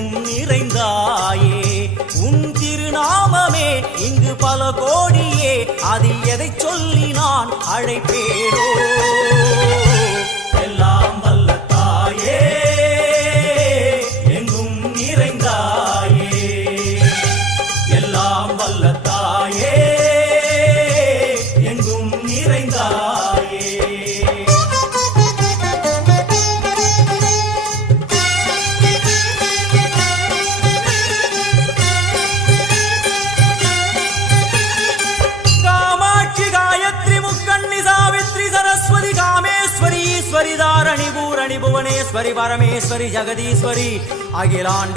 எங்கும் நிறைந்தாயே உன் திருநாமமே இங்கு பல கோடியே அதில் எதை சொல்லி நான் அழைப்பேனோ எல்லாம் வல்ல தாயே எங்கும் நிறைந்தாயே எல்லாம் வல்ல தாயே எங்கும் நிறைந்தாயே ईश्वरी धारणी भूरणी भुवनेश्वरी परमेश्वरी जगदीश्वरी अखिलांड